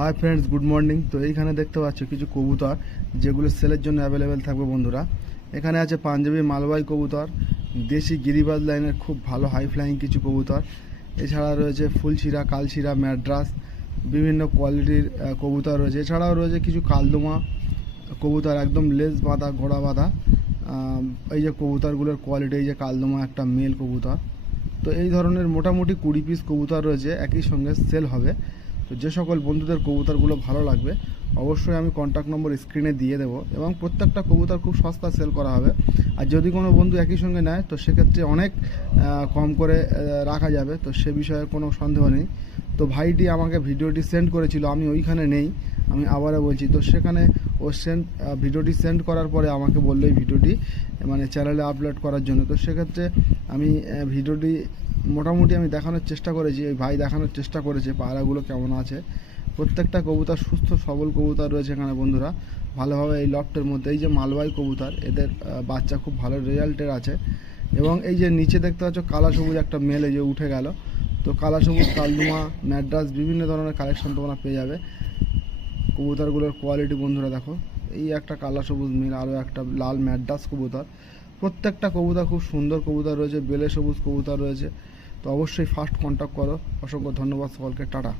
Hi friends, good morning. তো এইখানে দেখতে পাচ্ছ কিছু কবুতর যেগুলো সেলের জন্য অ্যাভেলেবেল থাকবে বন্ধুরা। এখানে আছে পাঞ্জাবি মালবাই কবুতর, দেশি গিরিবাজ লাইনের খুব ভালো হাই ফ্লাইং কিছু কবুতর। এছাড়া রয়েছে ফুলশিরা, কালশিরা, ম্যাড্রাস, বিভিন্ন কোয়ালিটির কবুতর রয়েছে। এছাড়াও রয়েছে কিছু কালদমা কবুতর, একদম লেজ বাঁধা, ঘোড়া বাঁধা। এই যে কবুতরগুলোর কোয়ালিটি, এই যে কালদমা একটা মেল কবুতর। তো এই ধরনের মোটামুটি 20 পিস কবুতর রয়েছে, একই সঙ্গে সেল হবে। তো যে সকল বন্ধুদের কবুতরগুলো ভালো লাগবে অবশ্যই আমি কন্ট্যাক্ট নম্বর স্ক্রিনে দিয়ে দেবো, এবং প্রত্যেকটা কবুতর খুব সস্তা সেল করা হবে। আর যদি কোনো বন্ধু একই সঙ্গে নেয় তো সেক্ষেত্রে অনেক কম করে রাখা যাবে, তো সে বিষয়ে কোনো সন্দেহ নেই। তো ভাইটি আমাকে ভিডিওটি সেন্ড করেছিল, আমি ওইখানে নেই, আমি আবারও বলছি। তো সেখানে ও ভিডিওটি সেন্ড করার পরে আমাকে বললো এই ভিডিওটি মানে চ্যানেলে আপলোড করার জন্য। তো সেক্ষেত্রে আমি ভিডিওটি মোটামুটি আমি দেখানোর চেষ্টা করেছি, এই ভাই দেখানোর চেষ্টা করেছে পায়রাগুলো কেমন আছে। প্রত্যেকটা কবুতর সুস্থ সবল কবুতর রয়েছে এখানে বন্ধুরা, ভালোভাবে এই লফটের মধ্যে। এই যে মালবাই কবুতর, এদের বাচ্চা খুব ভালো রেজাল্টের আছে। এবং এই যে নিচে দেখতে পাচ্ছ কালা সবুজ একটা মেল, এই যে উঠে গেল। তো কালা সবুজ, কালদুমা, ম্যাড্রাস বিভিন্ন ধরনের কালেকশন তোমরা পেয়ে যাবে। কবুতরগুলোর কোয়ালিটি বন্ধুরা দেখো, এই একটা কালা সবুজ মেল, আরও একটা লাল ম্যাড্রাস কবুতর। প্রত্যেকটা কবুতর খুব সুন্দর কবুতর রয়েছে, বেলে সবুজ কবুতর রয়েছে। তো অবশ্যই ফার্স্ট কন্ট্যাক্ট করো। অসংখ্য ধন্যবাদ সকলকে, টাটা।